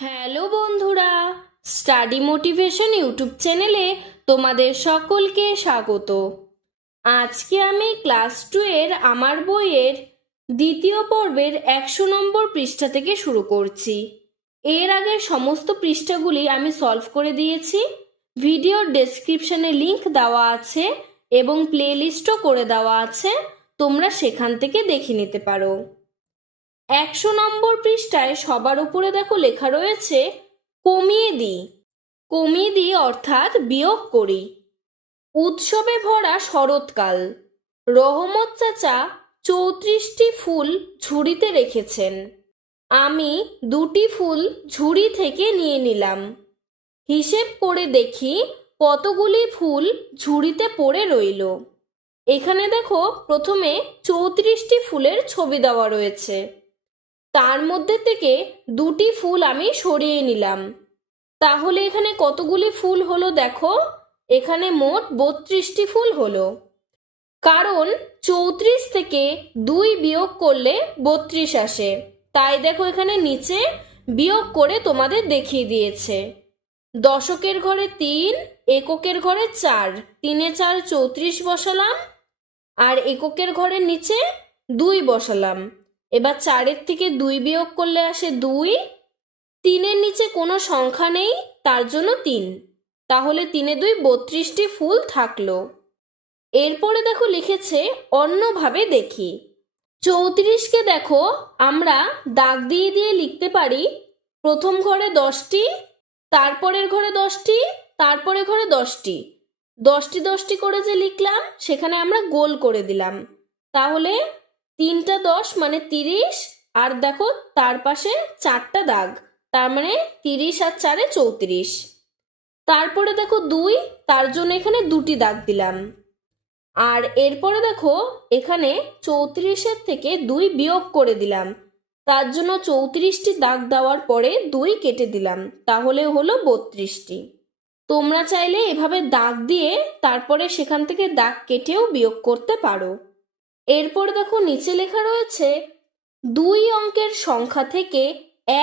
Hello বন্ধুরা, study motivation YouTube চ্যানেলে তোমাদের সকলকে স্বাগত। আজকে আমি ক্লাস টু এর আমার বইয়ের দ্বিতীয় পর্বের একশো নম্বর পৃষ্ঠা থেকে শুরু করছি। এর আগের সমস্ত পৃষ্ঠাগুলি আমি সলভ করে দিয়েছি। ভিডিওর ডেসক্রিপশনে লিংক দেওয়া আছে এবং প্লেলিস্টও করে দেওয়া আছে। তোমরা সেখান থেকে দেখে নিতে পারো। একশো নম্বর পৃষ্ঠায় সবার উপরে দেখো লেখা রয়েছে, কমিয়ে দিই। কমিয়ে দিই অর্থাৎ বিয়োগ করি। উৎসবে ভরা শরৎকাল। রহমত চাচা চৌত্রিশটি ফুল ঝুড়িতে রেখেছেন। আমি দুটি ফুল ঝুড়ি থেকে নিয়ে নিলাম। হিসেব করে দেখি কতগুলি ফুল ঝুড়িতে পড়ে রইল। এখানে দেখো প্রথমে চৌত্রিশটি ফুলের ছবি দেওয়া রয়েছে। তার মধ্যে থেকে দুটি ফুল আমি সরিয়ে নিলাম। তাহলে এখানে কতগুলি ফুল হলো দেখো? এখানে মোট বত্রিশটি ফুল হলো। কারণ চৌত্রিশ থেকে দুই বিয়োগ করলে বত্রিশ আসে। তাই দেখো এখানে নিচে বিয়োগ করে তোমাদের দেখিয়ে দিয়েছে। দশকের ঘরে তিন, এককের ঘরে চার, তিনে চার চৌত্রিশ বসালাম, আর এককের ঘরের নিচে দুই বসালাম। এবার চারের থেকে দুই বিয়োগ করলে আসে দুই। তিনের নিচে কোনো সংখ্যা নেই, তার জন্য তিন। তাহলে তিনে দুই বত্রিশটি ফুল থাকল। এরপরে দেখো লিখেছে, অন্যভাবে দেখি। চৌত্রিশকে দেখো, আমরা দাগ দিয়ে দিয়ে লিখতে পারি, প্রথম ঘরে দশটি, তারপরের ঘরে দশটি তারপরে ঘরে দশটি। দশটি দশটি করে যে লিখলাম, সেখানে আমরা গোল করে দিলাম। তাহলে তিনটা দশ মানে তিরিশ, আর দেখো তার পাশে চারটা দাগ, তার মানে তিরিশ আর চারে চৌত্রিশ। তারপরে দেখো দুই, তার জন্য এখানে দুটি দাগ দিলাম। আর এরপরে দেখো এখানে চৌত্রিশের থেকে দুই বিয়োগ করে দিলাম। তার জন্য চৌত্রিশটি দাগ দেওয়ার পরে দুই কেটে দিলাম, তাহলে হলো বত্রিশটি। তোমরা চাইলে এভাবে দাগ দিয়ে তারপরে সেখান থেকে দাগ কেটেও বিয়োগ করতে পারো। এরপর দেখো নিচে লেখা রয়েছে, দুই অঙ্কের সংখ্যা থেকে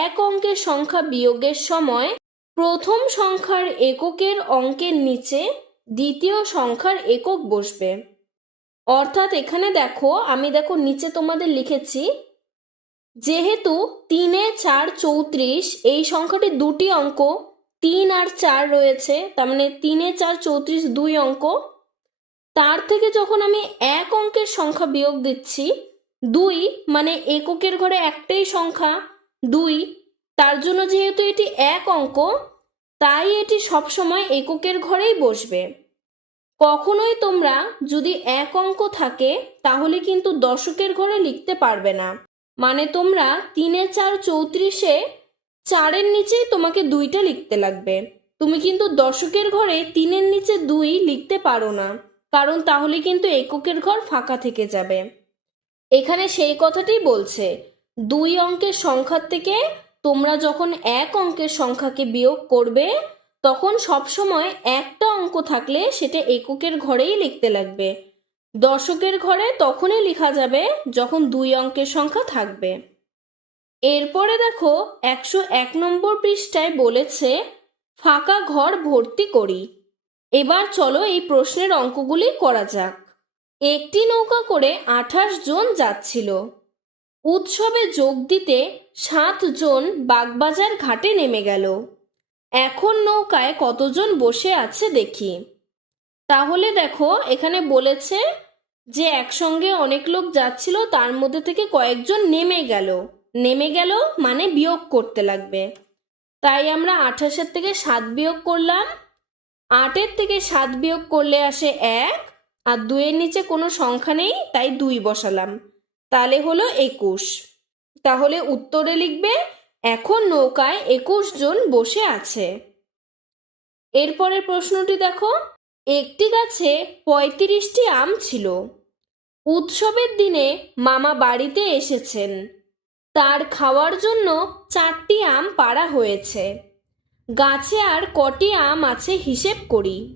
এক অঙ্কের সংখ্যা বিয়োগের সময় প্রথম সংখ্যার এককের অঙ্কের নিচে দ্বিতীয় সংখ্যার একক বসবে। অর্থাৎ এখানে দেখো, আমি দেখো নিচে তোমাদের লিখেছি, যেহেতু তিনে চার চৌত্রিশ, এই সংখ্যাটি দুটি অঙ্ক, তিন আর চার রয়েছে, তার মানে তিনে চার চৌত্রিশ দুই অঙ্ক তার থেকে যখন আমি এক অঙ্কের সংখ্যা বিয়োগ দিচ্ছি, দুই মানে এককের ঘরে একটাই সংখ্যা, দুই, তার জন্য যেহেতু এটি এক অঙ্ক, তাই এটি সবসময় এককের ঘরেই বসবে। কখনোই তোমরা যদি এক অঙ্ক থাকে, তাহলে কিন্তু দশকের ঘরে লিখতে পারবে না। মানে তোমরা তিনে চার চৌত্রিশে চারের নিচেই তোমাকে দুইটা লিখতে লাগবে। তুমি কিন্তু দশকের ঘরে তিনের নিচে দুই লিখতে পারো না। কারণ তাহলে কিন্তু এককের ঘর ফাঁকা থেকে যাবে। এখানে সেই কথাটাই বলছে, দুই অঙ্কের সংখ্যার থেকে তোমরা যখন এক অঙ্কের সংখ্যাকে বিয়োগ করবে, তখন সবসময় একটা অঙ্ক থাকলে সেটা এককের ঘরেই লিখতে লাগবে। দশকের ঘরে তখনই লেখা যাবে যখন দুই অঙ্কের সংখ্যা থাকবে। এরপরে দেখো, একশো এক নম্বর পৃষ্ঠায় বলেছে, ফাঁকা ঘর ভর্তি করি। এবার চলো এই প্রশ্নের অঙ্কগুলি করা যাক। একটি নৌকা করে আঠাশ জন যাচ্ছিল। উৎসবে যোগ দিতে সাত জন বাগবাজার ঘাটে নেমে গেল। এখন নৌকায় কতজন বসে আছে দেখি। তাহলে দেখো, এখানে বলেছে যে একসঙ্গে অনেক লোক যাচ্ছিল, তার মধ্যে থেকে কয়েকজন নেমে গেল। নেমে গেল মানে বিয়োগ করতে লাগবে। তাই আমরা আঠাশের থেকে সাত বিয়োগ করলাম। আটের থেকে সাত বিয়োগ করলে আসে এক, আর দুইয়ের নিচে কোনো সংখ্যা নেই, তাই দুই বসালাম। তাহলে হলো একুশ। তাহলে উত্তরে লিখবে, এখন নৌকায় একুশ জন বসে আছে। এরপরের প্রশ্নটি দেখো। একটি গাছে পঁয়ত্রিশটি আম ছিল। উৎসবের দিনে মামা বাড়িতে এসেছেন। তার খাওয়ার জন্য চারটি আম পাড়া হয়েছে। গাছে আর কটি আম আছে হিসেব করি।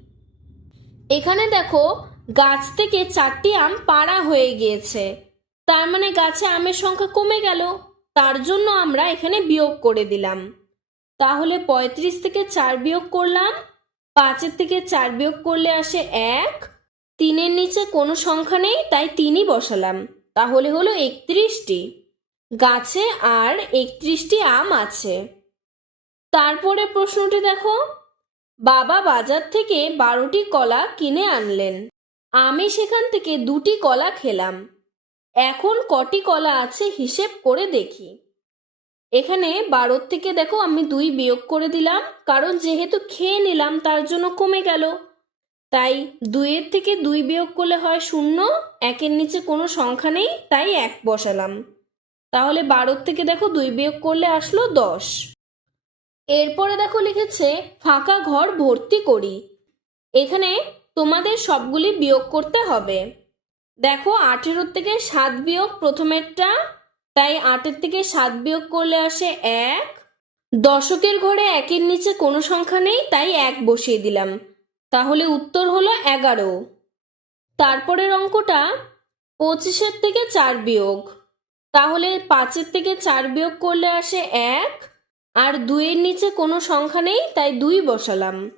এখানে দেখো, গাছ থেকে চারটি আম পাড়া হয়ে গিয়েছে। তার মানে গাছে আমের সংখ্যা কমে গেল। তার জন্য আমরা এখানে বিয়োগ করে দিলাম। তাহলে পঁয়ত্রিশ থেকে চার বিয়োগ করলাম। পাঁচের থেকে চার বিয়োগ করলে আসে এক। তিনের নিচে কোনো সংখ্যা নেই, তাই তিনই বসালাম। তাহলে হলো একত্রিশটি। গাছে আর একত্রিশটি আম আছে। তারপরে প্রশ্নটি দেখো। বাবা বাজার থেকে বারোটি কলা কিনে আনলেন। আমি সেখান থেকে দুটি কলা খেলাম। এখন কটি কলা আছে হিসেব করে দেখি। এখানে বারোর থেকে দেখো আমি দুই বিয়োগ করে দিলাম, কারণ যেহেতু খেয়ে নিলাম তার জন্য কমে গেল। তাই দুইয়ের থেকে দুই বিয়োগ করলে হয় শূন্য, একের নিচে কোনো সংখ্যা নেই, তাই এক বসালাম। তাহলে বারোর থেকে দেখো দুই বিয়োগ করলে আসলো দশ। এরপরে দেখো লিখেছে, ফাঁকা ঘর ভর্তি করি। এখানে তোমাদের সবগুলি বিয়োগ করতে হবে। দেখো, আঠেরোর থেকে সাত বিয়োগ প্রথমেরটা, তাই আটের থেকে সাত বিয়োগ করলে আসে এক। দশকের ঘরে একের নিচে কোনো সংখ্যা নেই, তাই এক বসিয়ে দিলাম। তাহলে উত্তর হলো এগারো। তারপরের অঙ্কটা পঁচিশের থেকে চার বিয়োগ। তাহলে পাঁচের থেকে চার বিয়োগ করলে আসে এক। আর দুইয়ের নিচে কোনো সংখ্যা নেই, তাই দুই বসালাম।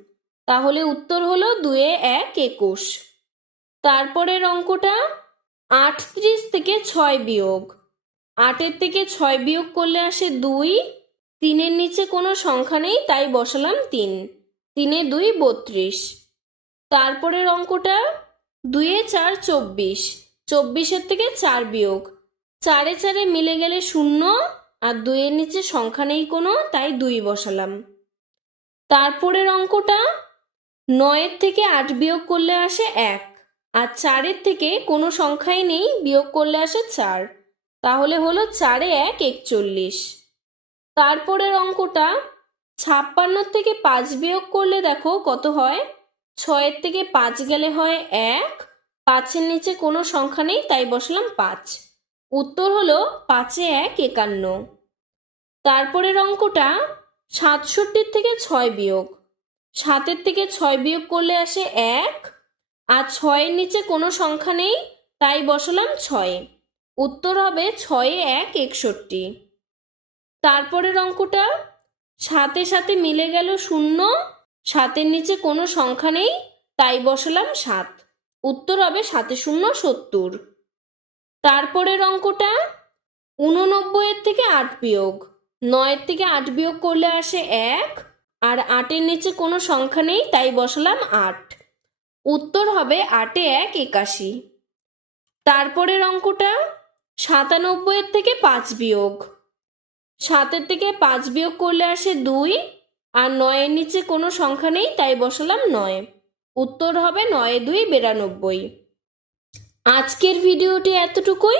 তাহলে উত্তর হলো দুয়ে এক একুশ। তারপরের অঙ্কটা আটত্রিশ থেকে ছয় বিয়োগ। আটের থেকে ছয় বিয়োগ করলে আসে দুই। তিনের নিচে কোনো সংখ্যা নেই, তাই বসালাম তিন। তিনে দুই বত্রিশ। তারপরের অঙ্কটা দুয়ে চার চব্বিশ। চব্বিশের থেকে চার বিয়োগ। চারে চারে মিলে গেলে শূন্য। আর দুইয়ের নিচে সংখ্যা নেই কোনো, তাই দুই বসালাম। তারপরের অঙ্কটা নয়ের থেকে আট বিয়োগ করলে আসে এক, আর চারের থেকে কোনো সংখ্যাই নেই, বিয়োগ করলে আসে চার। তাহলে হলো চারে এক, একচল্লিশ। তারপরের অঙ্কটা ছাপ্পান্ন থেকে পাঁচ বিয়োগ করলে দেখো কত হয়? ছয়ের থেকে পাঁচ গেলে হয় এক, পাঁচের নিচে কোনো সংখ্যা নেই, তাই বসলাম পাঁচ। উত্তর হলো পাঁচে এক, একান্ন। তারপরের অঙ্কটা সাতষট্টির থেকে ছয় বিয়োগ। সাতের থেকে ছয় বিয়োগ করলে আসে এক, আর ছয়ের নিচে কোনো সংখ্যা নেই, তাই বসালাম ছয়। উত্তর হবে ছয়ে এক একষট্টি। তারপরের অঙ্কটা সাথে সাথে মিলে গেল শূন্য, সাতের নিচে কোনো সংখ্যা নেই, তাই বসালাম সাত। উত্তর হবে সাতে শূন্য সত্তর। তারপরের অঙ্কটা উননব্বইয়ের থেকে আট বিয়োগ। নয়ের থেকে আট বিয়োগ করলে আসে এক, আর আটের নিচে কোনো সংখ্যা নেই, তাই বসালাম আট। উত্তর হবে আটে এক, একাশি। তারপরের অঙ্কটা সাতানব্বইয়ের থেকে পাঁচ বিয়োগ। সাতের থেকে পাঁচ বিয়োগ করলে আসে দুই, আর নয়ের নিচে কোনো সংখ্যা নেই, তাই বসালাম নয়। উত্তর হবে নয় দুই, বিরানব্বই। আজকের ভিডিওটি এতটুকুই।